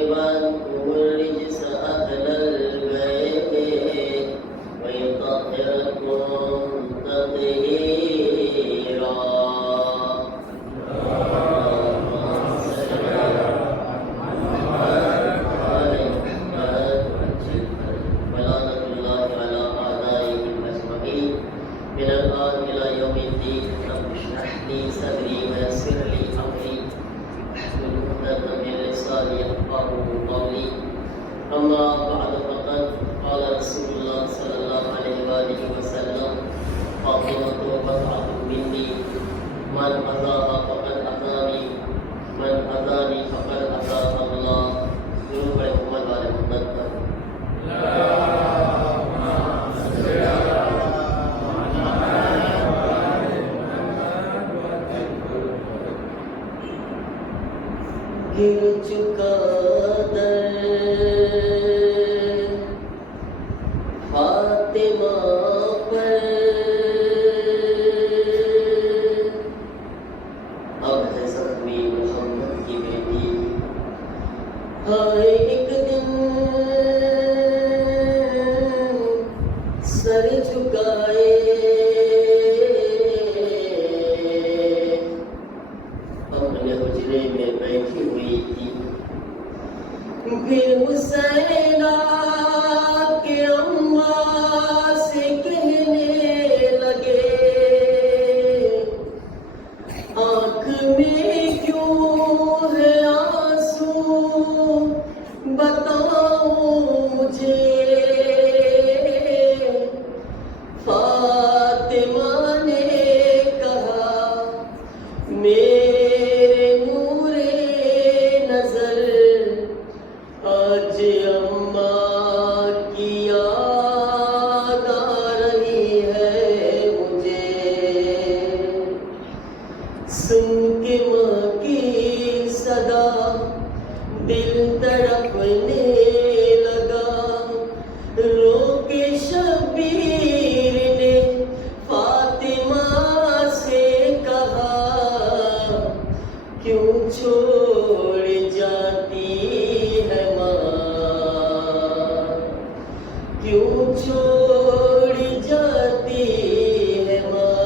ويبانكم الرجس أهل البيت ويطهركم تطهيرا. من الآن إلى يوم الدين رب اشرح لي صدري ويسر لي أمري واحلل عقدة من لساني يفقهوا قولي. أما بعد فقد قال رسول الله صلى الله عليه وآله وسلم فاطمة بضعة مني من أذاها فقد أذاني من أذاني فقد أذى الله. ذنوب محمد وآل محمد. गिर चुका दर फातिमा पर, अब है जख्मी मोहम्मद की बेटी। हाय एक दिन सर झुकाए अपने हुजरे में बैठी हुई थी। फिर हुसैना के अम्मा से कहने लगे, आँख में क्यों है आंसू बताओ मुझे। फातिमा ने कहा, मेरे नूरे नजर आज अम्मा की याद आ रही है मुझे। सुन के माँ की सदा दिल तड़पने लगा। रो के शबीर ने फातिमा से कहा, क्यों छोड़ जाती है माँ, क्यों छोड़ जाती है माँ।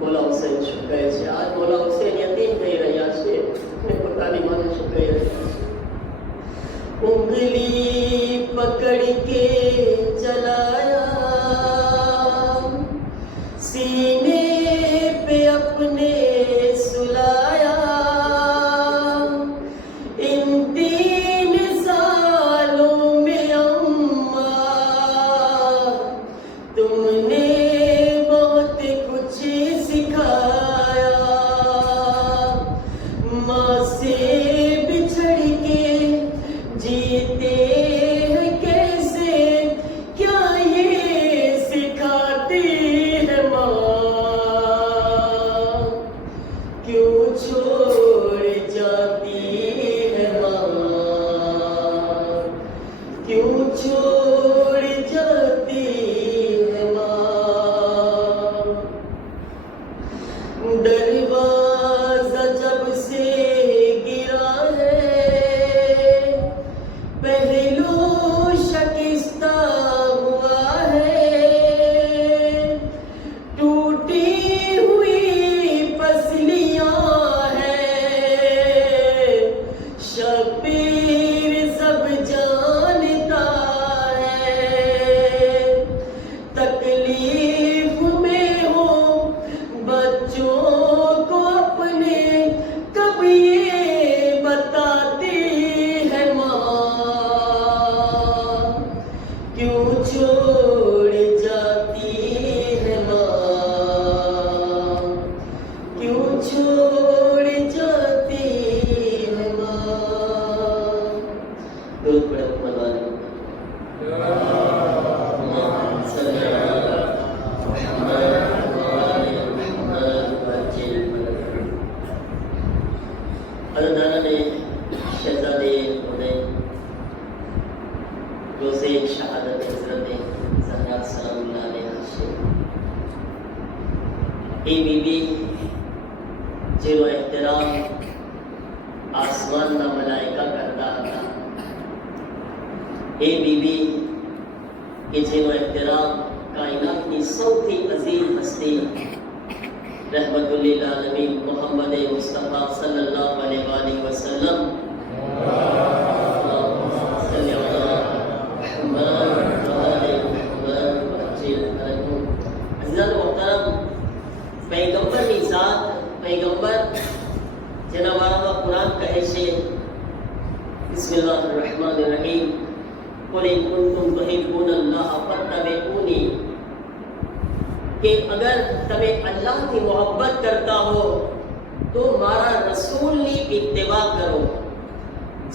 मौला हुसैन शुक्र છે આજ મૌલા હુસૈન યતીમ થઈ રહ્યા છે અને પોતાની માને શુક્ર ઉંગલી પકડ के चलाया, सीने पे अपने सुलाया। इन 3 सालों में अम्मा तुमने बहुत कुछ सिखाया। माँ से बिछड़ के जीते हैं कैसे, क्या ये सिखाती है माँ। क्यों छोड़ जाती है माँ, क्यों छोड़ जाती है माँ। दरवाजा जब से गिरा है पहलू शकिस्ता हुआ है। टूटी हुई पसलियां हैं, शबीर सब जानता है। तकलीफ में हो बच्चों को अपने कब ये बताती है माँ। क्यों छोड़ जाती है माँ, क्यों छोड़ जाती है माँ। दुरूद पढ़े मोहम्मद वाले शहजादे होने रोज़े शहादत हज़रत ज़हरा सलामुल्लाह अलैहा છે। એ બીબી જેનો એહતરામ આસમાનના મલાઈકા કરતા હતા. એ બીબી કે જેનો એહતરામ કાયનાતની સૌથી અઝીમ હસ્તી રહેમતુલ્લિલ આલમીન મુહમ્મદ મુસ્તફા સલ્લલ્લાહુ અલૈહિ વસલ્લમ पैगंबરની જાત पैगंबर જેના બારામાં કુરાન કહે છે બિસ્મિલ્લાહિર રહેમાનિર રહીમ قل إن كنتم تحبون الله فاتبعوني કે અગર તમે અલ્લાહથી મોહબ્બત કરતા હો તો મારા રસૂલની ઇત્તિબા કરો.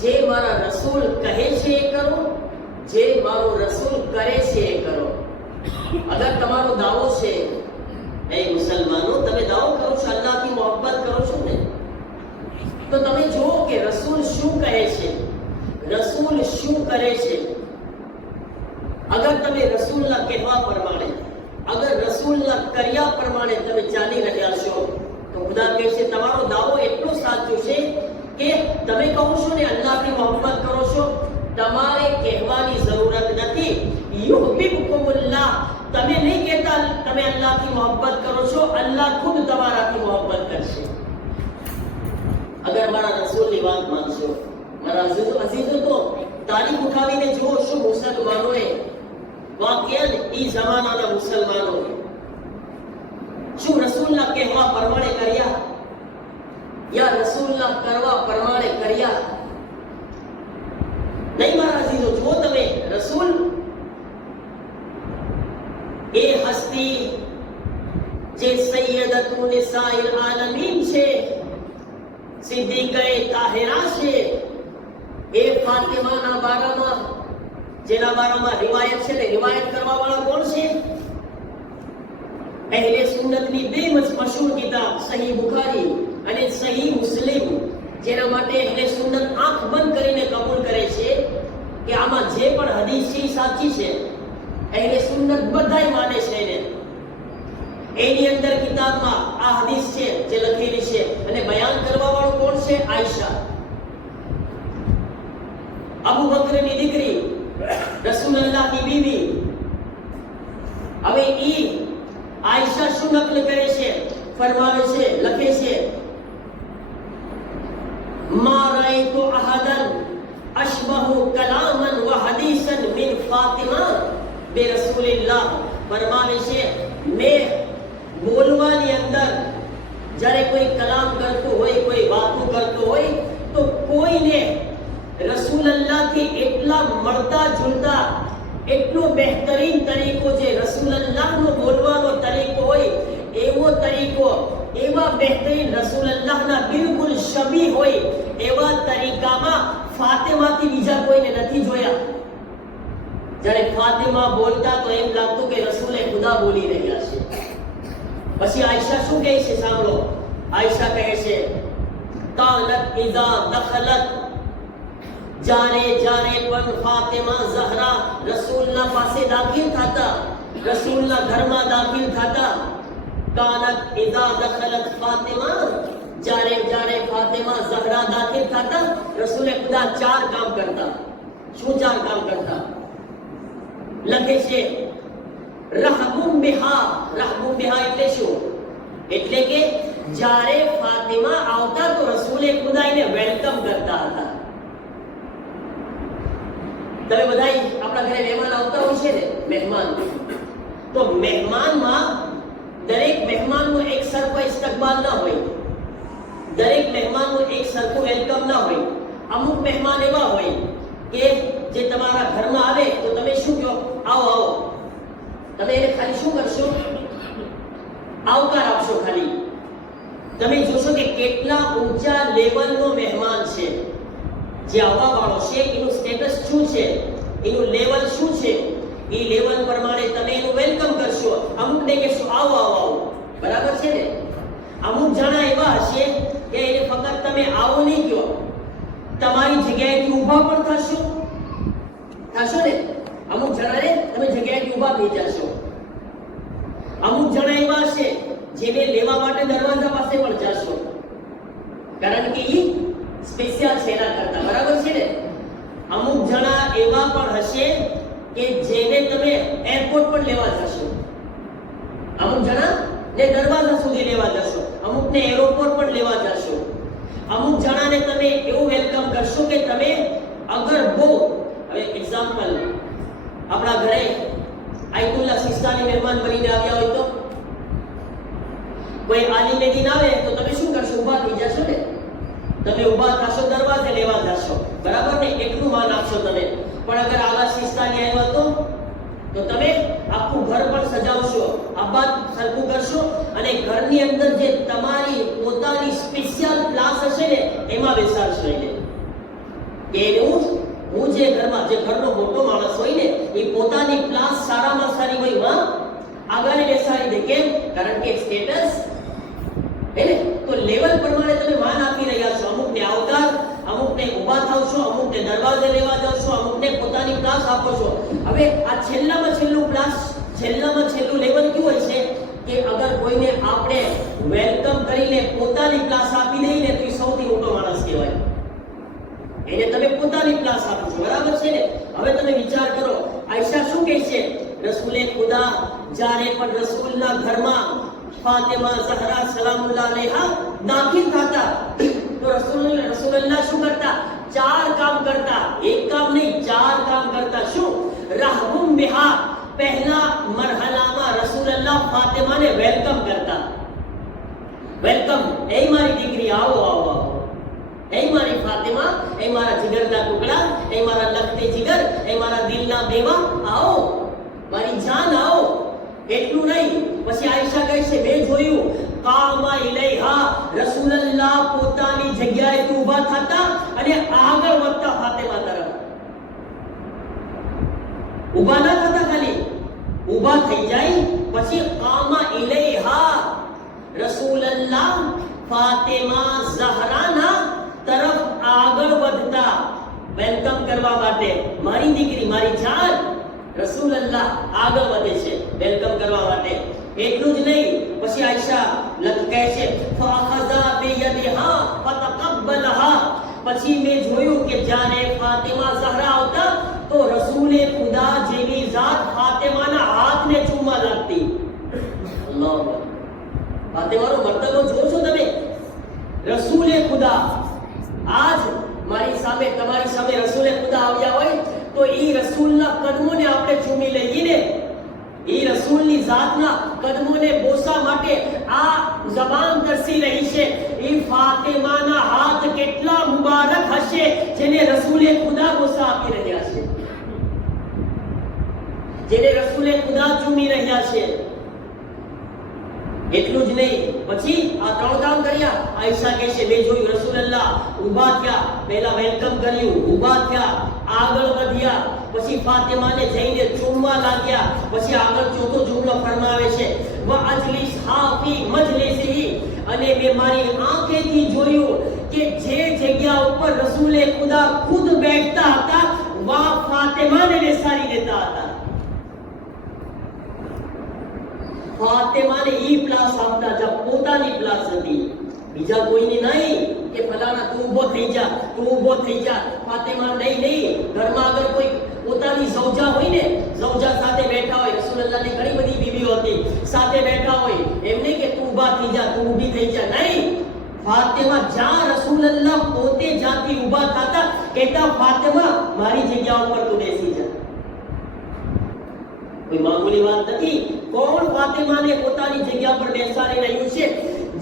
જે મારા રસૂલ કહે છે એ કરો, જે મારો રસૂલ કરે છે એ કરો. અગર તમારો દાવો છે એ મુસલમાનો તમે દાવો કરો છો અલ્લાહથી મોહબ્બત કરો છો ને, તો તમે જુઓ કે રસૂલ શું કહે છે, રસૂલ શું કરે છે. અગર તમે રસૂલના કહેવા પ્રમાણે, અગર રસૂલના કર્યા પ્રમાણે તમે ચાલી રહ્યા છો તો ખુદા કહે છે તમારો દાવો એટલો સાચો છે કે તમે કહો છો ને અલ્લાહથી મોહબ્બત કરો છો, તમારે કહેવાની જરૂરત નથી. યુહબિબકુમુલ્લાહ, તમે નહીં કહેતા તમે અલ્લાહથી મોહબ્બત કરો છો, અલ્લાહ ખુદ તમારાથી મોહબ્બત કરશે. અગર મારા રસૂલની વાત માનશો. મારા અઝીઝો તો તારીખ ઉઠાવીને જુઓ શું મુસલમાનોએ વાકિયાન ઈ જમાનાના મુસલમાનો શું રસૂલના કહેવા પ્રમાણે કર્યા યા રસૂલના કરવા પ્રમાણે કર્યા? નહીં મારા અઝીઝો, જો તમે રસૂલ એ હસ્તી જે સૈયદતુ નિસાઇલ આલમીન છે, સિદ્દીકાએ તાહિરા છે, એ ફાતિમાના બારામાં જેના બારામાં રિવાયત છે ને રિવાયત કરવા વાળા કોણ છે? અહેલે સુન્નતની બે મશહૂર કિતાબ સહી બુખારી અને સહી મુસ્લિમ, જેના માટે અહેલે સુન્નત આંખ બંધ કરીને કબૂલ કરે છે કે આમાં જે પણ હદીસ છે સાચી છે. અહેલે સુન્નત બધાય માને છે એને. એની અંદર કિતાબમાં આ હદીસ છે જે લખેલી છે અને બયાન કરવા વાળો કોણ છે? આયશા, અબુ બકરની દીકરી, રસૂલુલ્લાહની બીવી. હવે ઈ આયશા શું નકલ કરે છે, ફરમાવે છે, લખે છે મા રાયતુ અહદન અશબહુ કલામન વ હદીસન મિન ફાતિમા બે રસૂલિલ્લાહ. ફરમાવે છે મેં બોલવાની અંદર જ્યારે કોઈ કલામ કરતું હોય, કોઈ વાતો કરતો હોય તો કોઈને રસૂલલ્લાહથી એટલા મળતા જુલતા એટલો બહેતરીન તરીકો જે રસૂલલ્લાહનો બોલવાનો તરીકો હોય એવો તરીકો, એવા બહેતરીન રસૂલલ્લાહના બિલકુલ શબી હોય એવા તરીકામાં ફાતિમાથી બીજા કોઈને નથી જોયા. જ્યારે ફાતિમા બોલતા તો એમ લાગતું કે રસૂલે ખુદા બોલી રહ્યા છે. પછી આયશા શું કહે છે સાંભળો. આયશા કહે છે કાનત ઇઝા દખલત, જારે જારે પણ ફાતિમા ઝહરા રસૂલના પાસે દાખિલ થતા, રસૂલના ઘરમાં દાખિલ થતા. કાનત ઇઝા દખલત ફાતિમા, જારે જારે ફાતિમા ઝહરા દાખિલ થતા રસૂલે ખુદા ચાર કામ કરતા. શું ચાર કામ કરતા? લખે છે રહબુમ બિહા. રહબુમ બિહા એટલે શું? એટલે કે જ્યારે ફાતિમા આવતા તો રસૂલે ખુદા એને વેલકમ કરતા હતા. તમે બધા આપણા ઘરે મહેમાન આવતા હોય છે ને, મહેમાન, તો મહેમાનમાં દરેક મહેમાનનો એક સરખો ઇસ્તકબાલ ના હોય, દરેક મહેમાનનું એક સરખું વેલકમ ના હોય. અમુક મહેમાન એવા હોય કે જે તમારા ઘરમાં આવે તો તમે શું કહો? આવો આવો. તમે એને ખાલી શું કરશો? આવકાર આપશો ખાલી. તમે જોશો કે કેટલા ઊંચા લેવલનો મહેમાન છે જે આવવા વાળો છે, એનું સ્ટેટસ શું છે, એનું લેવલ શું છે, એ લેવલ પ્રમાણે તમે એનું વેલકમ કરશો. અમુકને કહેશો આવો આવો આવો, બરાબર છે ને? અમુક જણા એવા હશે કે એને ફક્ત તમે આવો નહીં કહો, તમારી જગ્યાએથી ઊભા પણ થશો ને. અમુક જણાને તમે જગ્યાએથી ઊભા થઈ જશો. અમુક જણા એવા હશે જેને લેવા માટે દરવાજા પાસે પણ જશો, કારણ કે એ સ્પેશિયલ છે એના કરતા, બરાબર છે ને? અમુક જણા એવા પણ હશે કે જેને તમે એરપોર્ટ પર લેવા જશો, અમુક જણા ને દરવાજા સુધી લેવા જશો, અમુકને એરોપોર્ટ પર લેવા જશો, અમુક જણાને તમે એવું વેલકમ કરશો કે તમે અગર બહુ, હવે એક્ઝામ્પલ, આપણા ઘરે આયતુલ્લા સિસ્તાની મહેમાન બનીને આવ્યા હોય તો કોઈ આલિમે દીન આવે તો તમે શું કરશો? ઊભા થઈ જશો ને, તમે ઊભા થશો, દરવાજે લેવા જશો, બરાબર ને? એટલું માન આપશો તમે. પણ અગર આવા સિસ્તાની આવ્યો તો તમે આખું ઘર પણ સજાવશો, આબાદ સરખું કરશો અને ઘરની અંદર જે તમારી પોતાની સ્પેશિયલ ક્લાસ હશે ને એમાં બેસાડશો એને. કે હું જે ઘરમાં, જે ઘરનો મોટો માણસ હોય ને એ પોતાની ક્લાસ સારામાં સારી હોય માં આગળ બેસાડી દે. કેમ? કારણ કે સ્ટેટસ એટલે તો લેવલ પ્રમાણે તમે માન આપી રહ્યા છો. અમુકને આવકાર, અમુકને ઊભા થાવશો, અમુકને દરવાજે લેવા જાવશો, અમુકને પોતાની ક્લાસ આપો છો. હવે આ છેલ્લામાં છેલ્લું ક્લાસ, છેલ્લામાં છેલ્લું લેવલ કેવું હોય છે કે અગર કોઈને આપણે વેલકમ કરીને પોતાની ક્લાસ આપી દઈએ ને તો એ સૌથી મોટો માણસ કહેવાય. એને તમે પોતાની ક્લાસ આપો છો, બરાબર છે ને? હવે તમે વિચાર કરો, આયશા શું કહે છે? રસૂલે ખુદા જ્યારે પણ રસૂલના ઘરમાં ફાતિમા ઝહરા સલામુલ્લાહ અલૈહા દાખિલ થતા તો રસૂલુલ્લાહ શું કરતા? 4 કામ કરતા. એક કામ નહીં, 4 કામ કરતા. શું? રહબુમ બિહા, પહેલા મરહલામાં રસૂલુલ્લાહ ફાતિમાને વેલકમ કરતા. વેલકમ, એ મારી દીકરી, આવો આવો આવો, એ મારી ફાતિમા, એ મારા જીગરના ટુકડા, એ મારા લખતે જીગર, એ મારા દિલના બેવા, આવો મારી જાન, આવો. એટલું નહીં, પછી આયશા કહે છે મેં જોયું કામા ઇલૈહા, રસૂલુલ્લાહ પોતાની જગ્યાએ ઊભા થતા અને આગળ વધતા ફાતિમા તરફ. ઊભા ન થતા, ખાલી ઊભા થઈ જાય પછી કામા ઇલૈહા, રસૂલુલ્લાહ ફાતિમા ઝહરાના તરફ આગળ વધતા વેલકમ કરવા માટે. મારી દીકરી, મારી જાન, રસૂલુલ્લાહ આગળ વધે છે વેલકમ કરવા માટે. એટલું જ નહીં, પછી આયશા કહે છે ફઅખઝા બિયદિહા ફતકબ્બલહા, પછી મેં જોયું કે જ્યારે ફાતિમા ઝહરા આવતા તો રસૂલે ખુદા જેવી ઝાત ફાતિમાના હાથને ચૂમવા લાગતી. અલ્લાહુ અકબર. ફાતિમાનો મર્તબો જોશો તમે. રસૂલે ખુદા, આજ મારી સામે, તમારી સામે રસૂલે ખુદા આવ્યા હોય તો ઈ રસૂલના કદમોને આપણે ચૂમી લઈએ ને, ઈ રસૂલની ઝાતના કદમોને બોસા માટે આ જબાન તરસી રહી છે. ઈ ફાતિમાના હાથ કેટલા મુબારક હશે જેને રસૂલે ખુદા બોસા આપી રહ્યા છે, જેને રસૂલે ખુદા ચૂમી રહ્યા છે. એટલું જ નહીં, પછી આ 3 કામ કર્યા. આયશા કહે છે મેં જોયું રસૂલુલ્લાહ ઊભા થયા, પહેલા વેલકમ કર્યું, ઊભા થયા, આગળ વધ્યા, પછી ફાતિમાને જઈને ચૂમવા લાગ્યા. પછી આગળ ચોથો જુમલો ફરમાવે છે વ અજલિસ હાફી મજલિસી, અને મેં મારી આંખેથી જોયું કે જે જગ્યા ઉપર રસૂલે ખુદા ખુદ બેઠતા હતા વહાં ફાતિમાને બેસાડી દેતા હતા. ફાતિમાને ઈ પ્લાસ આપતા જ પોતાની પ્લાસ હતી, બીજા કોઈની નહીં કે ફલાણા તું ઊભો થઈ જા, તું ઊભો થઈ જા. ફાતિમા નહીં. ઘરમાં અગર કોઈ પોતાની ઝૌજા હોય ને, ઝૌજા સાથે બેઠા હોય, રસૂલુલ્લાહની ઘણી બધી બીવીઓ હતી, સાથે બેઠા હોય, એમ નહીં કે તું ઊભા થઈ જા, તું ઊભી થઈ જા, નહીં. ફાતિમા જ્યાં રસૂલુલ્લાહ પોતે જ્યાંથી ઊભા થતા કહેતા ફાતિમા મારી જગ્યા ઉપર તું બેસી જા. કોઈ મામૂલી વાત નથી. કોણ ફાતિમાને પોતાની જગ્યા પર બેસાડી રહ્યું છે?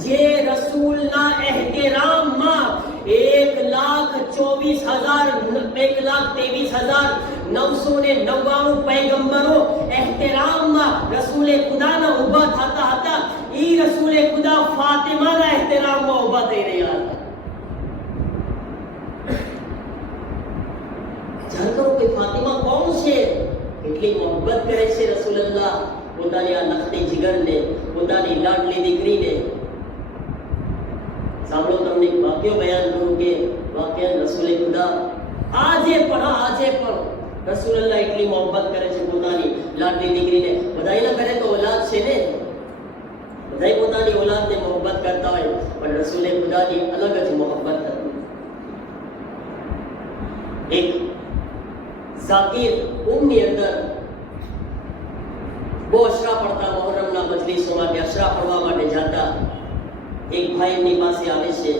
જે રસૂલના એહતરામમાં 1,23,999 પૈગંબરો એહતરામમાં રસૂલે ખુદાના ઊભા થતા હતા. ઈ રસૂલે ખુદા ફાતિમાના એહતરામમાં ઊભા થઈ રહ્યા હતા. જાણો કે ફાતિમા કોણ છે, કેટલી મોહબ્બત કરે છે રસૂલુલ્લાહ પોતાની આ લખતે જીગરને, પોતાની લાડલી દીકરીને. સાંભળો, તમને એક વાક્ય બયાન કરું કે વાક્ય રસૂલે ખુદા આજે પણ રસૂલુલ્લાહ એટલી મોહબ્બત કરે છે પોતાની લાડલી દીકરીને. બધાયના ઘરે તો ઓલાદ છે ને, બધાય પોતાની ઓલાદને મોહબ્બત કરતા હોય, પણ રસૂલે ખુદાની અલગ જ મોહબ્બત હતી. એક ઝાકીર ઉમની અંદર બહુ અશરા પડતા, મોહરમના મજલિસો માટે અશરા પડવા માટે જતા એક ભાઈ એમની પાસે આવે છે.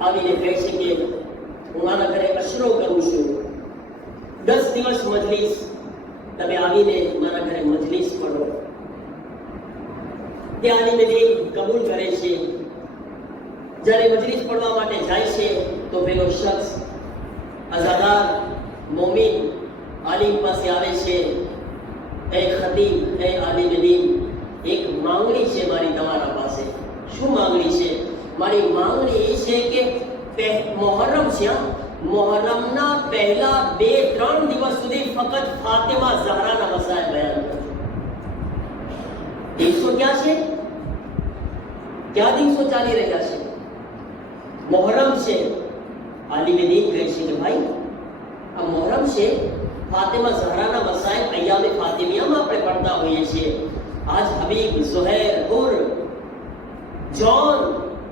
આવીને કહે છે કે હું મારા ઘરે અશરો કરું છું, 10 દિવસ મજલિસ, તમે આવીને મારા ઘરે મજલિસ પડો. ત્યાં આલીમે કબૂલ કરે છે. જ્યારે મજલિસ પડવા માટે જાય છે તો પેલો શખ્સ અઝાદાર મોમિન આલિમ પાસે આવે છે. એ ખતીબ, એ આલિમ દીન, એક માંગણી છે મારી તમારા પાસે. શું માંગણી છે? મારી માંગણી એ છે કે મોહરમ છે, મોહરમના પહેલા 2-3 દિવસ સુધી ફક્ત ફાતિમા ઝહરાના મસાઇલ બયાન કરો. દિવસો ક્યાં છે? ક્યાં દિવસો ચાલી રહ્યા છે? મોહરમ છે. આલિમે દીન કહે છે કે ભાઈ આ મોહરમ છે, ફાતિમા ઝહરાના મસાઇલ અય્યામે ફાતિમિયામાં આપણે પડતા હોઈએ છીએ. આજ હબીબ, ઝુહૈર, હુર, જોન,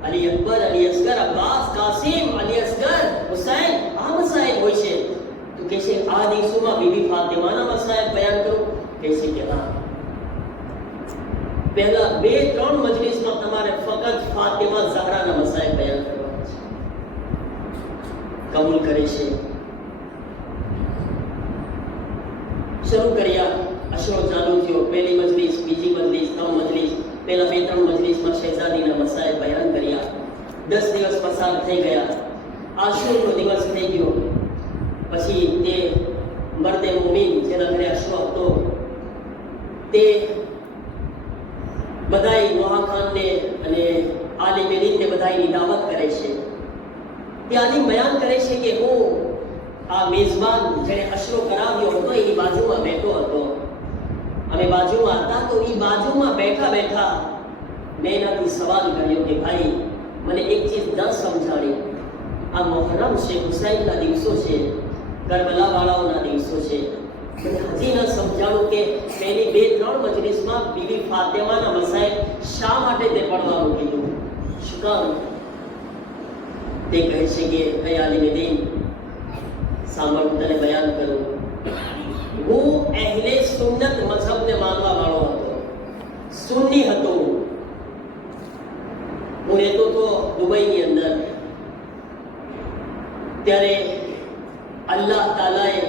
અલી અકબર, અલી અસગર, અબ્બાસ, કાસિમ, અલી અસગર, હુસૈન, આ મસાઇલ હોય છે. તો કહે છે આ દિવસોમાં બીબી ફાતિમાના મસાઇલ બયાન કરો. કહે છે કે હા, પહેલા 2-3 મજલિસમાં તમારે ફક્ત ફાતિમા ઝહરાના મસાઇલ બયાન કરવાના છે. કબૂલ કરે છે. શરૂ કર્યા, અશરો ચાલુ થયો. પહેલી મજલિસ, બીજી મજલિસ, 3 મજલિસ. પહેલા 2-3 મજલિસમાં શહેઝાદીના મસાઇલ બયાન કર્યા. 10 દિવસ પસાર થઈ ગયા. આશુરનો દિવસ થઈ ગયો. પછી તે મર્દે મોમીન જેના ઘરે અશરો હતો તે બધાય નોહા ખાનને અને આલિમ દીનને બધાયની દાવત કરે છે. તે આલિમ બયાન કરે છે કે હું આ મેઝબાન જેને અશરો કરાવ્યો હતો એની બાજુમાં બેઠો હતો. અમે બાજુમાં હતા તો એ બાજુમાં બેઠા બેઠા મેં એનાથી સવાલ કર્યો કે ભાઈ મને એક ચીજ ન સમજાણી. આ મોહરમ છે, હુસૈનના દિવસો છે, કરબલા વાળાઓના દિવસો છે. મને હજી ન સમજાણું કે પહેલી 2-3 મજલિસમાં બીબી ફાતિમાના મસાઇલ શા માટે તે પડવાનું કીધું? શું કામ? તે કહે છે કે હે આલિમે દીન, સાંભળ, હું તને બયાન કરું. હું અહેલે સુન્નત મઝહબને માનવા વાળો હતો, સુન્ની હતો. હું રહેતો હતો દુબઈની અંદર. ત્યારે અલ્લાહ તાલાએ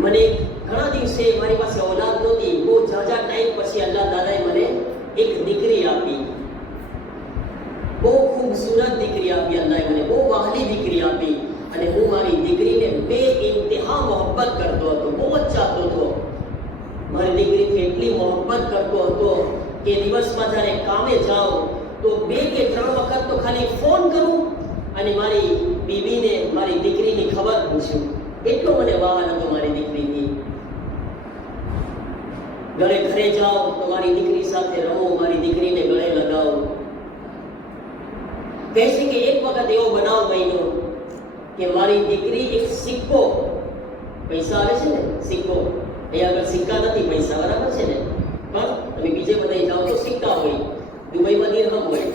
મને ઘણા દિવસે, મારી પાસે ઔલાદ નહોતી, બહુ ઝાઝા ટાઈમ પછી અલ્લાહ તાલાએ મને એક દીકરી આપી. બહુ ખૂબસૂરત દીકરી આપી અલ્લાહે મને, બહુ વહાલી દીકરી આપી. અને હું મારી દીકરીને બેઇંતહા મોહબ્બત કરતો હતો, બહુ જ ચાહતો હતો. મારી દીકરીથી એટલી મોહબ્બત કરતો હતો કે દિવસમાં જ્યારે કામે જાઉં તો 2 કે 3 વખત તો ખાલી ફોન કરું અને મારી બીવીને, મારી દીકરીની ખબર પૂછું. એટલો મને વહાલ હતો મારી દીકરીથી. ઘરે જાઉં તો મારી દીકરી સાથે રહું, મારી દીકરીને ગળે લગાવું. કહે છે કે એક વખત એવો બનાવ બન્યો કે મારી દીકરી એક સિક્કો, પૈસા આવે છે ને સિક્કો, એ આગળ સિક્કા નથી, પૈસા બરાબર છે ને, પણ તમે બીજે બધે જાઓ તો સિક્કા હોય, દુબઈમાં દિરહમ હોય.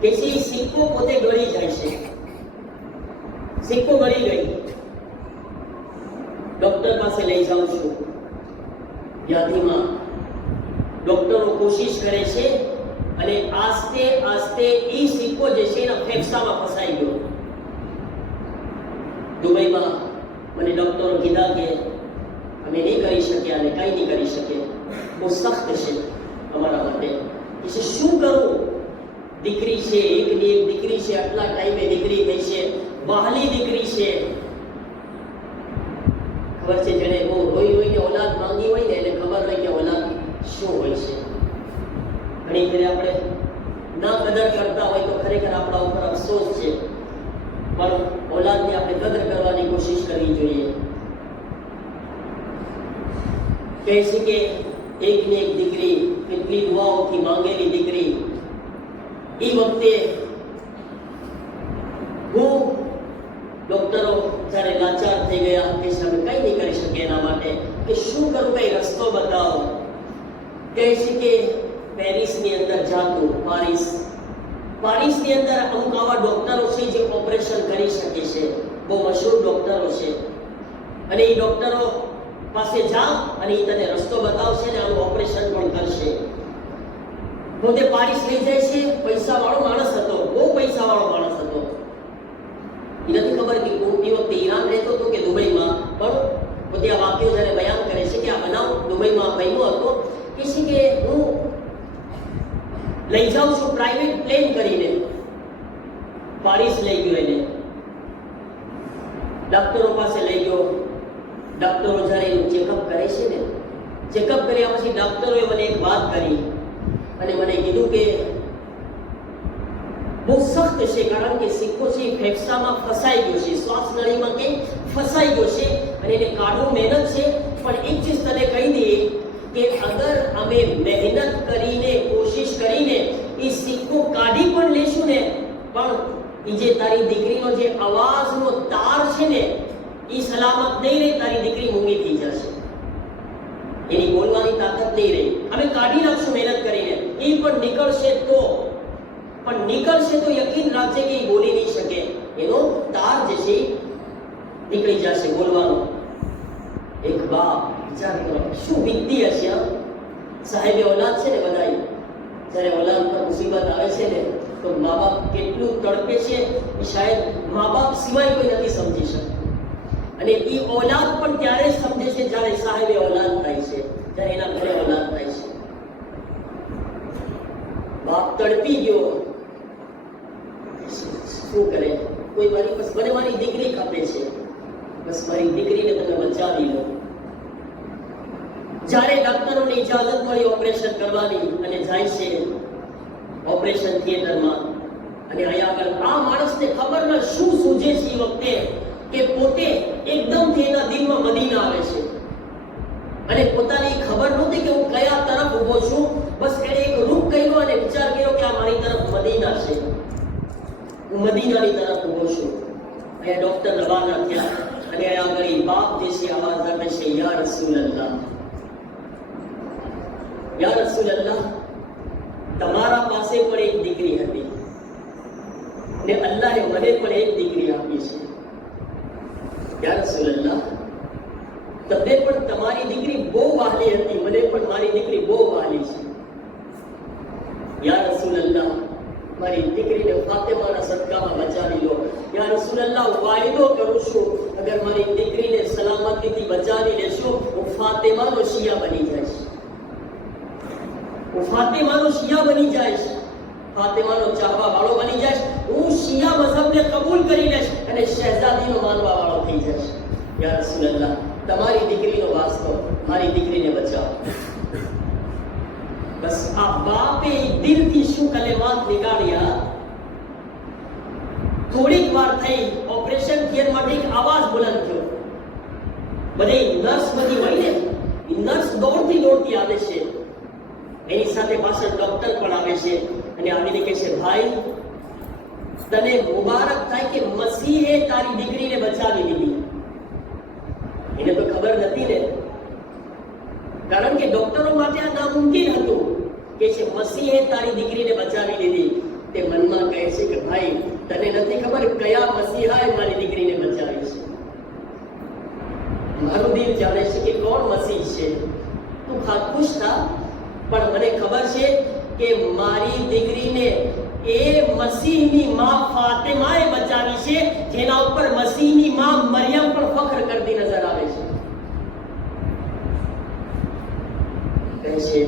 કે સિક્કો પોતે ગળી જાય છે. સિક્કો ગળી ગઈ. ડોક્ટર પાસે લઈ જાઉં છું યાદીમાં. ડોક્ટરો કોશિશ કરે છે અને આસ્તે આસ્તે એ સિક્કો જે છે એના ફેફસામાં ફસાઈ ગયો. દુબઈમાં મને ડોક્ટરો કીધા કે અમે નહીં કરી શક્યા અને કંઈ નહીં કરી શકીએ, બહુ સખ્ત છે અમારા માટે. એટલે શું કરું? દીકરી છે, એકની એક દીકરી છે, આટલા ટાઈમે દીકરી થઈ છે, વહાલી દીકરી છે. ખબર છે, જેને બહુ રોઈને ઓલાદ માંગી હોય ને એને ખબર હોય કે ઓલાદ શું હોય છે. ઘણી ફેરે આપણે ના કદર કરતા હોય તો ખરેખર આપણા ઉપર અફસોસ છે, પણ ઓલાદની આપણે કદર કરવાની કોશિશ કરવી જોઈએ. કહે છે કે એકની એક દીકરી, કેટલી દુઆઓથી માંગેલી દીકરી. એ વખતે હું, ડોક્ટરો જ્યારે લાચાર થઈ ગયા કે અમે કંઈ નહીં કરી શકીએ એના માટે, કે શું કરું, કઈ રસ્તો બતાવો. કહે છે કે પેરિસની અંદર જાતું, પારિસની અંદર અમુક આવા ડોક્ટરો છે જે ઓપરેશન ઓપરેશન કરી શકે છે, બહુ મશહૂર ડોક્ટરો છે, અને એ ડોક્ટરો પાસે જા અને એ તને રસ્તો બતાવશે ને આનું ઓપરેશન પણ કરશે. પોતે પારિસ લઈ જાય છે. પૈસાવાળો માણસ હતો, બહુ પૈસાવાળો માણસ હતો. એ નથી ખબર કે કોઈની વખતે ઈરાન રહેતો હતો કે દુબઈમાં, પણ પોતે આ વાક્યો જ્યારે બયાન કરે છે કે આ બનાવ દુબઈમાં બન્યો હતો. કે છે કે હું લઈ જાઉં છું પ્રાઇવેટ પ્લેન કરીને. પારિસ લઈ ગયો એને, ડોક્ટરો પાસે લઈ ગયો. ડોક્ટરો જ્યારે એનું ચેકઅપ કરે છે ને, ચેકઅપ કર્યા પછી ડોક્ટરોએ મને એક વાત કરી અને મને કીધું કે બહુ સખ્ત છે, કારણ કે સિક્કો છે ફેફસામાં ફસાઈ ગયો છે, શ્વાસ નળીમાં કે ફસાઈ ગયો છે અને એને કાઢવું મહેનત છે. પણ એક ચીજ તને કહી દઈએ કે અગર અમે મહેનત કરીને કોશિશ કરીને એ સિક્કો કાઢી પણ લેશું ને, પણ એ જે તારી દીકરીનો જે અવાજનો તાર છે ને એ સલામત નહીં રહે. તારી દીકરી મૂંગી થઈ જશે, એની બોલવાની તાકાત નહીં રહી. અમે કાઢી નાખશું મહેનત કરીને, એ પણ નીકળશે તો, પણ નીકળશે તો યકીન રાખજે કે એ બોલી નહીં શકે. એનો તાર જે છે નીકળી જશે બોલવાનો. એક બાપ વિચાર કરો શું વીતતી હશે. સાહેબે ઓલાદ છે ને, બધા જ્યારે ઓલાદ પર મુસીબત આવે છે ને તો મા બાપ કેટલું તડપે છે એ શાયદ મા બાપ સિવાય કોઈ નથી સમજી શકતું. અને એ ઓલાદ પણ ત્યારે જ સમજે છે જ્યારે સાહેબે ઓલાદ થાય છે, જ્યારે એના ઘરે ઓલાદ થાય છે. બાપ તડપી ગયો, શું કરે? કોઈ મને મારી દીકરી ખપે છે, બસ મારી દીકરીને તમે બચાવી લો. જ્યારે ડોક્ટરોને ઇજાજત મળી ઓપરેશન કરવાની અને જાય છે ઓપરેશન થિયેટરમાં, અને અહીંયા આગળ આ માણસને ખબર ન શું સૂજે છે એ વખતે કે પોતે એકદમથી એના દિલમાં મદીના આવે છે અને પોતાની ખબર નહોતી કે હું કયા તરફ ઊભો છું. બસ એણે એક રૂપ કર્યો અને વિચાર કર્યો કે આ મારી તરફ મદીના છે, હું મદીનાની તરફ ઊભો છું. અહીંયા ડોક્ટર રવાના થયા અને અહીંયા આગળ બાપ જે છે આવાજ આપે છે, યા રસૂલલ્લાહ, યા રસૂલલ્લાહ, તમારા પાસે પણ એક દીકરી હતી ને અલ્લાહે મને પણ એક દીકરી આપી છે. યા રસૂલલ્લાહ, તમને પણ તમારી દીકરી બહુ વહાલી હતી, મને પણ મારી દીકરી બહુ વહાલી છે. યા રસૂલલ્લાહ, મારી દીકરીને ફાતિમાના સદકામાં બચાવી લો. યા રસૂલલ્લાહ, વાયદો કરું છું અગર મારી દીકરીને સલામતીથી બચાવી લેશો હું ફાતિમાનો શિયા બની જઈશ, હું ફાતિમાનો શિયા બની જઈશ, ફાતિમાનો ચાહવા વાળો બની જઈશ, હું શિયા મઝહબને કબૂલ કરી લઈશ અને શહેઝાદીનો માનવા વાળો થઈ જઈશ. યા રસૂલલ્લાહ, તમારી દીકરીનો વાસ્તો, મારી દીકરીને બચાવો. બસ આ બાપે દિલથી શું કલેમાત નીકાળ્યા. થોડીક વાર થઈ, ઓપરેશન થિયેટરમાંથી એક આવાજ બુલંદ થયો. બધી નર્સ બધી હોય ને, નર્સ દોડતી દોડતી આવે છે, એની સાથે પાછળ ડોક્ટર પણ આવે છે અને આવીને કહે છે, ભાઈ તને મુબારક થાય કે મસીહે તારી દીકરીને બચાવી લીધી. એને તો ખબર નથી ને, કારણ કે ડોક્ટરો માટે આ નામુમકિન હતું કે છે મસીહે તારી દીકરીને બચાવી લીધી. તે મનમાં કહે છે કે ભાઈ તને નથી ખબર કયા મસીહાએ મારી દીકરીને બચાવી છે. મારું દિલ જાણે છે કે કોણ મસીહ છે. તું ખુશ થા, પણ મને ખબર છે કે મારી દીકરીને એ મસીહની માં ફાતિમાએ બચાવી છે, જેના ઉપર મસીહની માં મરિયમ પણ ફખર કરતી નજર આવે છે. કહે છે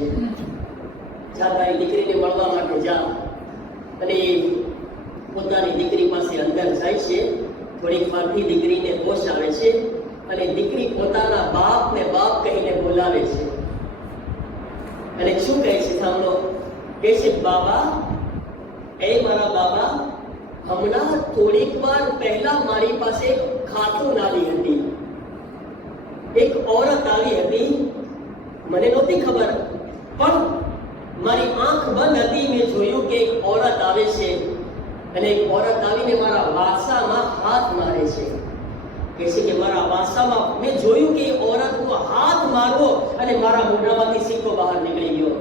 જા તારી દીકરીને મળવા માટે જા. અને પોતાની દીકરી પાસે અંદર જાય છે. થોડીક વારથી દીકરીને હોશ આવે છે અને દીકરી પોતાના બાપને બાપ કહીને બોલાવે છે. અને શું કહે છે સાંભળો. કહે છે, બાબા, એ મારા બાબા, હમણાં થોડીક વાર પહેલા મારી પાસે ખાતૂન આવી હતી, એક औरत આવી હતી, મને નહોતી ખબર, પણ મારી આંખ બંધ હતી, મેં જોયું કે એક औरत આવે છે અને એક औरत આવીને મારા વાસામાં હાથ મારે છે. કહે છે કે મારા વાસામાં મેં જોયું કે औरतનો હાથ મારવો અને મારા મોઢામાંથી સિક્કો બહાર નીકળી ગયો.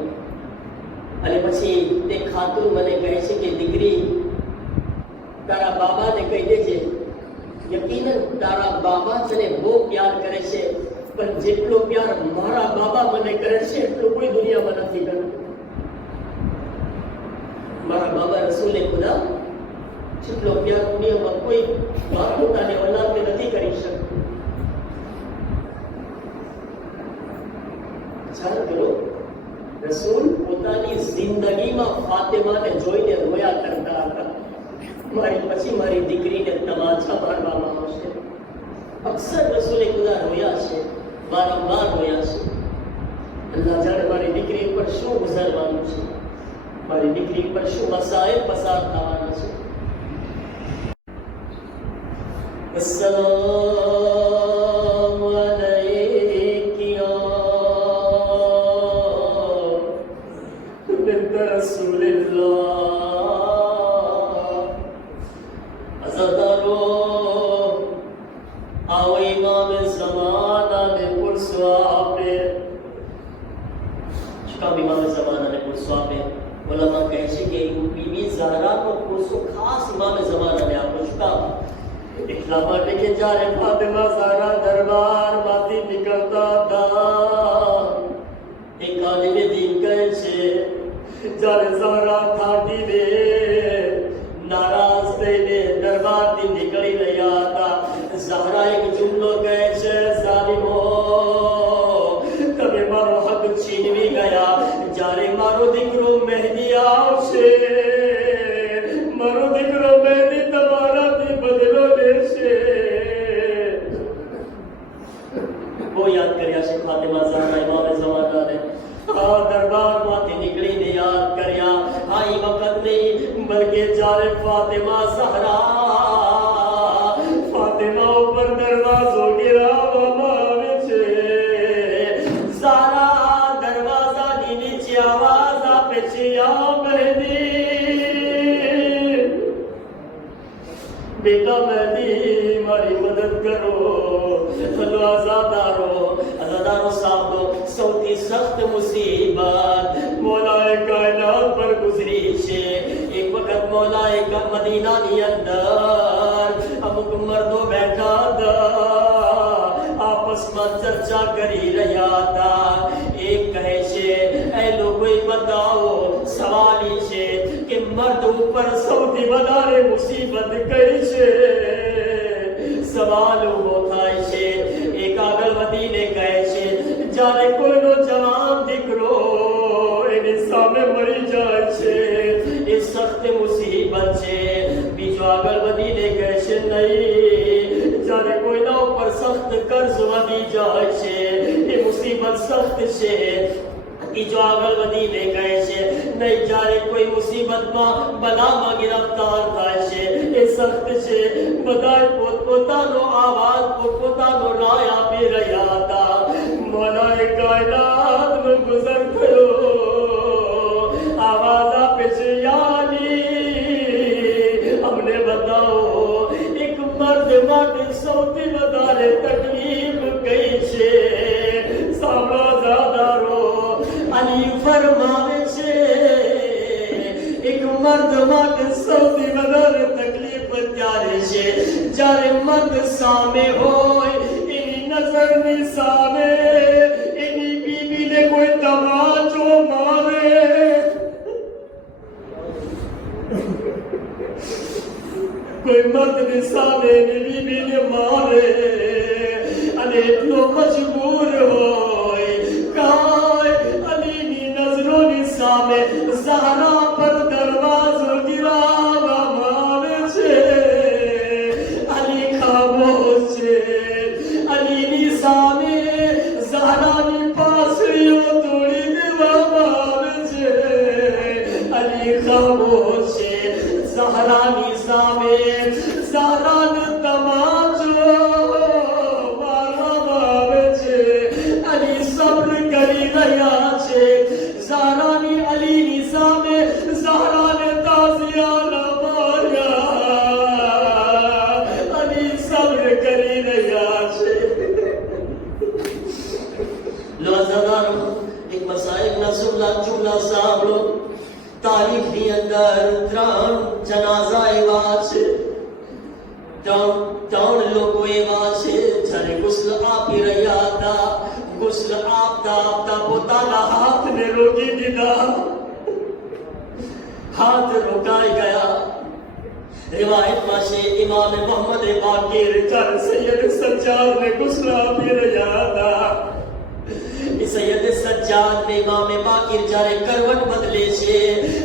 અને પછી તે ખાતુન મને કહે છે કે દીકરી, તારા બાબાને કહી દેજે, યકીનન તારા બાબા તને બહુ પ્યાર કરે છે, પણ જેટલો પ્યાર મારા બાબા મને કરે છે એટલો કોઈ દુનિયામાં નથી કરતો. મારા બાબા રસૂલે ખુદા જેટલો પ્યાર દુનિયામાં કોઈ બાપ પોતાને ઓલાદને નથી કરી શકતું. વિચાર કરો, રસૂલ પોતાની જિંદગીમાં ફાતિમાને જોઈને રોયા કરતા હતા. પછી મારી દીકરીને તમાચા મારવામાં આવશે. અક્સર રસૂલે ખુદા રોયા છે, વારંવાર રોયા છે. અલ્લાહ જાણે મારી દીકરી પર શું ગુજરવાનું છે, મારી દીકરી પર શું મસાઇલ પસાર થવાના છે. अस्सलाम अलैकुम बिन्त रसूलिल्लाह. अज़दारो आओ इमाम ज़माना ने पुरसवा पे शुकाम इमाम ज़माना ने पुरसवा पे उलमा કહે છે કે બીબી ઝહરાનો પુરસો ખાસ ઇમામ ઝમાનાને આપો. શુકામ? એટલા માટે કે જ્યારે ફાતિમા ઝહરા દરબારમાંથી નીકળતા હતા, એક આલિમે દીન કહે છે, જ્યારે ઝહરા થાકીને નારાજ થઈને દરબારથી નીકળી રહ્યા હતા, ઝહરા એક જુમલો કહે છે, ઝાલિમો તમે મારો હક છીનવી ગયા. જ્યારે મારો દીકરો મહેદી આવશે, મારો દીકરો મહેદી તમારાથી બદલો લેશે. બહુ યાદ કર્યા છે ફાતિમા ઝહરા ઇમામ ઝમાનાને. આ દરબારમાંથી નીકળીને યાદ કર્યા. આ એ વખત નહીં, બલકે જ્યારે ફાતિમા ઝહરા ફાતિમા ઉપર દરવાજો ગિરાવવામાં આવે છે, ઝહરા દરવાજાની નીચે આવાજ આપે છે, યા મહેદી, બેટા મહેદી મારી મદદ કરો. અઝાદારો સાંભળો, સૌથી સખ્ત મુસીબત મોલાએ કાયનાત પર ગુજરી છે. એક વખત મોલાએ મદીનાની અંદર અમુક મર્દો બેઠા હતા, આપસમાં ચર્ચા કરી રહ્યા હતા. એક કહે છે, એ લોકો બતાવો, સવાલ છે કે મર્દ ઉપર સૌથી વધારે મુસીબત કઈ છે? સવાલ ઉભો થાય છે. એક આગળ વધીને કહે છે, જ્યારે કોઈનો જવાન દીકરો એની સામે મરી જાય છે, એ સખ્ત મુસીબત છે. બીજો આગળ વધીને કહે છે, નહીં, જ્યારે કોઈના ઉપર સખ્ત કર્જ વધી જાય છે, એ મુસીબત સખ્ત છે. ત્રીજો આગળ વધીને કહે છે, નહીં, જ્યારે કોઈ મુસીબતમાં બલામાં ગિરફ્તાર થાય છે, એ સખ્ત છે. બધા પોતપોતાનો આવાજ પોતપોતાનો રાય આપી રહ્યા હતા. મોલાએ કાયનાતનો ગુજર થયો, આવાજ આપે છે, યાની અમને બતાવો, એક મર્દ માટે સૌથી વધારે તકલીફ કઈ છે? સાંભળો ઝાદારો, અલી ફરમાવે છે, એક મર્દ માટે સૌથી વધારે તકલીફ ત્યારે છે જ્યારે મર્દ સામે હોય, એની નજરની સામે એની બીબીને કોઈ તમાચો મારે, કોઈ મર્દની સામે એની બીબીને મારે અને એટલો મજબૂર હોય, કાય અલીની નજરોની સામે ઝહરા પર દરવાજો ગિરાવવામાં આવે છે. અલી ખામોશ છે. અલીની સામે ઝહરાની પાસળીઓ તોડી દેવામાં આવે છે. અલી ખામોશ છે. ઝહરાની સામે ઝહરાને તમાચો મારવામાં આવે છે. અલી સબ્ર કરી રહ્યા છે. ઝહરાની અલીની સામે ઝહરાને તાઝિયા માર્યા. અલી સબ્ર કરી રહ્યા છે. લોઝાદારો, એક મસાઇલના જુમલા સાંભળો. તારીખની અંદર 3 જનાઝા એવા છે ત્રણ લોકો એવા છે જ્યારે ગુસ્લ આપી રહ્યા હતા, ગુસ્લ આપતા આપતા પોતાના હાથને રોકી દીધા, હાથ રોકાઈ ગયા. રિવાયતમાં છે ઇમામ મોહમ્મદ બાકીર જ્યારે સૈયદ સજ્જાદને ગુસ્લ આપી રહ્યા હતા, સૈયદ સજ્જાદ ને ઇમામ બાકીર જ્યારે કરવટ બદલે છે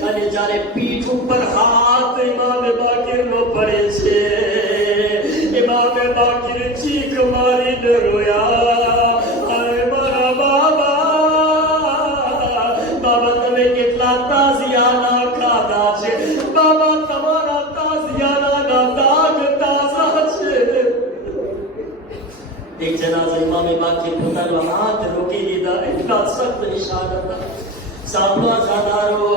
અને જ્યારે પીઠ ઉપર હાથ ઇમામ બાકીર નો પડે છે, ઇમામ બાકીર ચીખ મારીને રોયા, અરે મારા બાબા તમે કેટલા તાઝિયાના ખાધા છે, બાબા તમારા તાઝિયાના દાગ તાઝા છે. એક જનાઝા ઇમામ બાકીર પોતાનો હાથ રોકી દીધા, એટલા સખ્ત નિશાન હતા. સાંભળો આઝાદારો,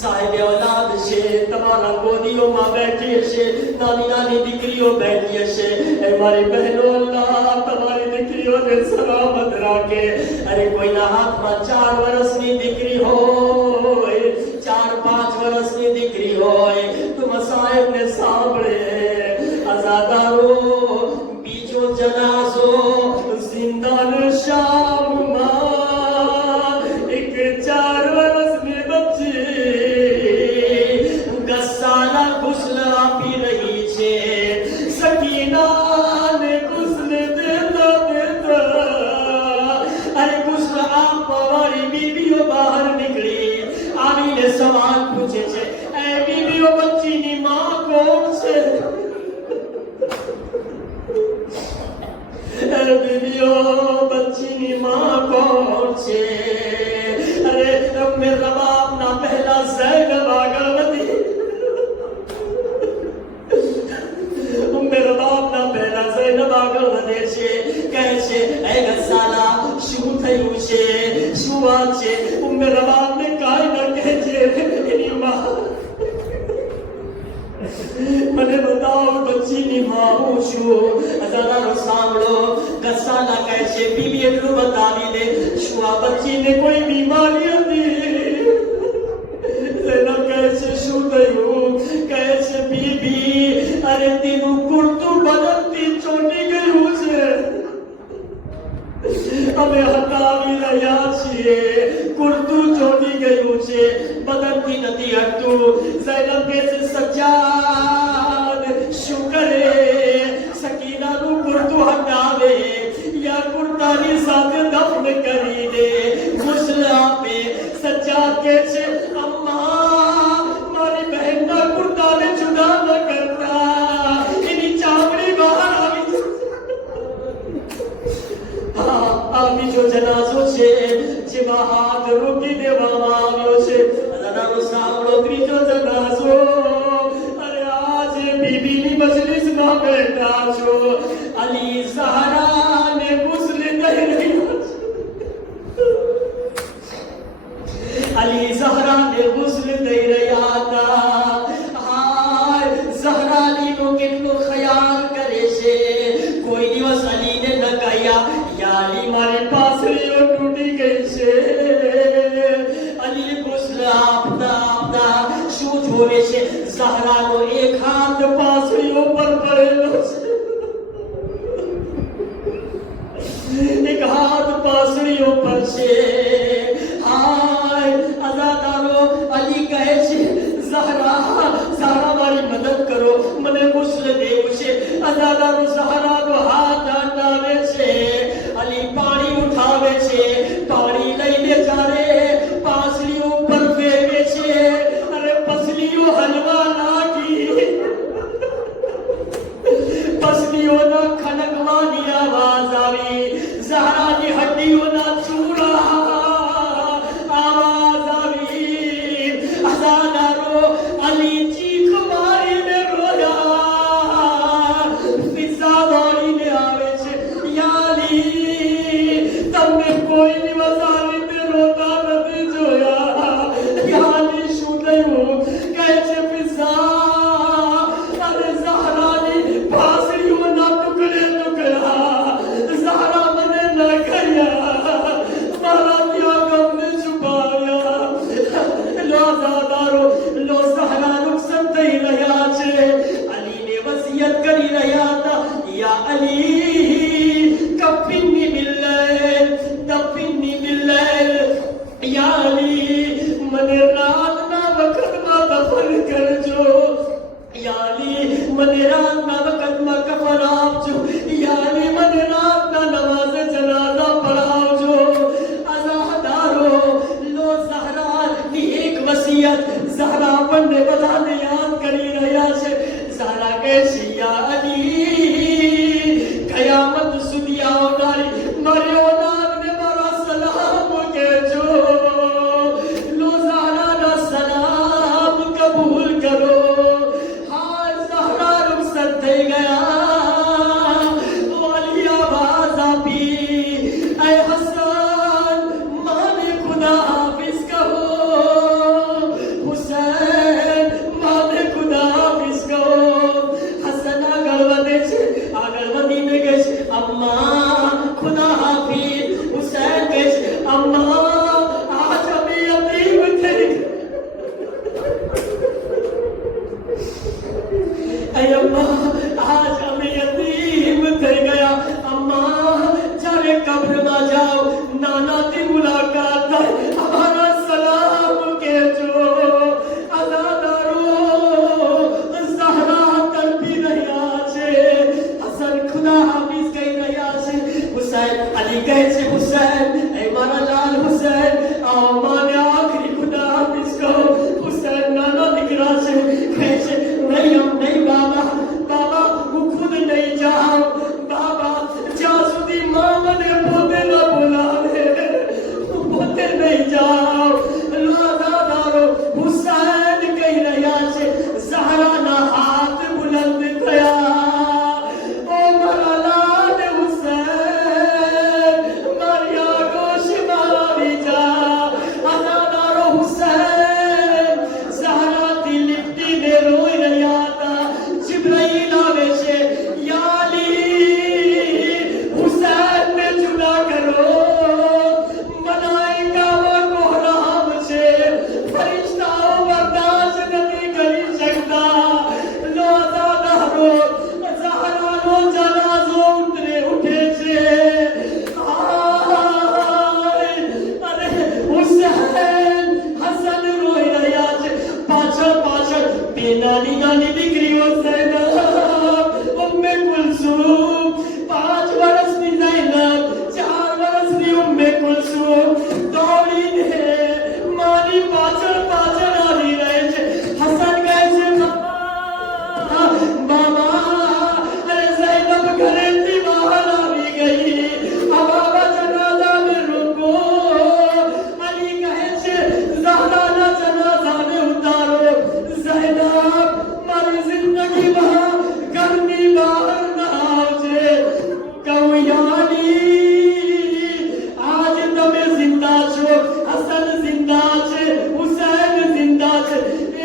સાહેબ ઔલાદ છે, તમારા ગોદીઓમાં બેઠી હશે, નાની નાની દીકરીઓ બેઠી હશે. એ મારી બહેનો, અલ્લાહ તમારી દીકરીઓને સલામત રાખે. અરે કોઈના હાથમાં 4 વર્ષની દીકરી હોય, 4-5 વર્ષની દીકરી હોય તો મસાહેબને સાંભળે. આઝાદારો, બીજો જનાઝો જિંદાન શામમાં એક 4 વર્ષની બચ્ચી ગસ્સાલા ગુસ્લ આપી રહી છે. સકીનાને ગુસ્લ દેતા દેતા અરે ગુસ્લ આપવા વાળી બીબીઓ બહાર નીકળી, આવીને સવાલ પૂછે છે, એ બીબીઓ બચ્ચીની માં કોણ છે? बीवियो बच्ची माँ कौन से? अरे मेरा बाप ना पहला ज़ैनब आगरवती, मेरा बाप ना पहला ज़ैनब आगरवती છે. કહે છે એ ગસાલા શું થયું છે, શું વાત છે? મેરા બાપને કાંઈ ન કહેજે, એની માં મને બતાવો બચ્ચીની માં હું છું. આઝાદારો સાંભળો, ગસાલા કહે છે બીબી એટલું બતાવી દે, શું આ બચ્ચીને કોઈ બીમારી હતી? ઝૈનબ કહે છે શું થયું? કહે છે બીબી અરે તેનું કુર્તું બદનથી ચોંટી ગયું છે, અમે હટાવી રહ્યા છીએ, કુર્તું ચોંટી ગયું છે, બદનથી નથી હટતું. ઝૈનબ કહે છે સજ્જાદ શું કરે? સકીનાનું કુર્તું હટાવે યા કુર્તાની સાથે દફન કરી દે, ગુસ્લ આપે. સજ્જાદ કહે છે અમ્મા મારી બહેનના કુર્તાને જુદા ન કરતા, એની ચામડી બહાર આવી. હા, આ બીજો જનાઝો છે જેમાં હાથ રોકી દેવામાં આવ્યો છે. આઝાદારો સાંભળો, ત્રીજો જનાઝો. અરે આજે બીબીની મજલિસમાં બેઠા છો, અલી ઝહરાને ગુસ્લ દઈ રહ્યા છે, અલી ઝહરાને ગુસ્લ દઈ રહ્યા હતા. હાય ઝહરાલીનો કેટલો ખ્યાલ કરે છે. કોઈ દિવસ અલીને ન કહ્યા યા અલી મારી પાસળીઓ તૂટી ગઈ છે. અલી ગુસ્લ આપતા આપતા શું જોવે છે? ઝહરાનો એક હાથ પાસળીઓ પર પડેલો છે, એક હાથ પાસળીઓ પર છે. હાય આઝાદારો, અલી કહે છે ઝહરા મારી મદદ કરો, મને ગુસ્લ દેવું છે. આઝાદારો ઝહરાનો હાથ હટાવે છે, અલી પાણી ઉઠાવે છે, પાણી લઈને જ્યારે પાસળીઓ ઉપર ફેરવે છે, અરે પસલીઓ હલવા લાગી, પસલીઓના ખનકવાની આવાજ આવી, ઝહરાની હડ્ડીઓના ચૂરા આવાજ આવી. આઝાદારો, અલી ચીખ મારીને રોયા, પિઝા દોડીને આવે છે, યા અલી તમને કોઈ દિવસ આ રીતે રોતા નથી જોયા, યા અલી શું થયું? કહે છે પિઝા અરે ઝહરાની પાસળીઓના ટુકડે ટુકડા, ઝહરા મને ન કર્યા, મારા ત્યાં ગમને છુપાવ્યા. લો આઝાદારો, લો ઝહરા નુકસાન થઈ રહ્યા છે, અલીને વસિયત કરી રહ્યા या अली कफिनी बिल्लैल दफिनी बिल्लैल या अली મને રાતના વખતમાં દફન કરજો या अली મને રાતના વખતમાં કફન આપજો या अली મને રાતના નમાઝ જનાઝા પઢાવજો અઝાદારો લો ઝહરાની એક વસિયત ઝહરા બંને બધાને યાદ કરી રહ્યા છે ઝહરા કહે છે या अली કયામત સુધી આવનારી મારી ઓલાદને મારા સલામ કહેજો લો ઝહરાના સલામ કબૂલ કરો હા ઝહરા રૂખસત થઈ ગયા વાલી આવાજ આપી ऐ हसन माने खुदा हाफिज कहो हुसैन माने खुदा हाफिज कहो हसन આગળ વધે છે આગળ વધીને કહે છે અમ્મા खुदा हाफिज हुसैन કહે છે અમ્મા आज અમે યતીમ થઈ ऐ अम्मा आज અમે યતીમ થઈ ગયા અમ્મા જ્યારે કબ્રમાં જાઓ નાનાથી મુલાકાત થાય અમારા સલામ કહેજો અઝાદારો ઝહરા તડપી રહ્યા છે હસન ખુદા હાફિઝ કહી રહ્યા છે હુસૈન અલી કહે છે હુસૈન એ મારા લાલ હુસૈન आओ माने आखिरी खुदा हाफिज कहो हुसैन नाना દીકરા છે કહે છે નહીં બાબા બાબા હું ખુદ નહીં જાઉં બાબા જ્યાં સુધી માં મને પોતે ન બોલાવે હું પોતે નહીં જાઉં અઝાદારો હુસૈન કહી રહ્યા છે ઝહરાના હાથ બુલંદ થયા ઓ મારા લાલ હુસૈન મારી આગોશ મારી જા અઝાદારો હુસૈન ઝહરાથી લીપટીને રોઈ રહ્યા હતા જિબ્રાઈલ આવે છે યા અલી હુસૈનને જુદા કરો મલાઈકાઓ કોહરામ છે ફરિશ્તાઓ બર્દાશ્ત નથી કરી શકતા લો અઝાદારો ઝહરાનો જનાઝો ઉઠે છે અરે હુસૈન હસન રોઈ રહ્યા છે પાછળ પાછળ બે નાની નાની દીકરીઓ સૈનબ ઉમ્મે કુલસુમ 5 વર્ષની ઝૈનબ 4 વર્ષની ઉમ્મે કુલસુમ દોડીને મારી પાછળ પાછળ આવી રહે છે હસન કહે છે બાબા અરે ઝૈનબ ઘરેથી બહાર આવી ગઈ આ બાબા જનાઝાને રોકો અલી કહે છે ઝહરાના જનાઝાને ઉતારો ઝૈનબ મારી જિંદગીમાં ઘરની બહાર ન આવજે કહું યા અલી આજ તમે જિંદા છો હસન જિંદા છે હુસૈન જિંદા છે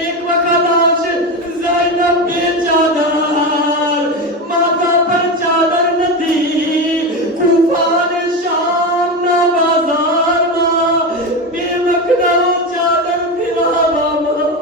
એક વખત આવશે ઝૈનબ બેચાદર માથા પર ચાદર નથી કૂફા અને શામના બજારમાં બે વખત ચાદર ફિરાવવામાં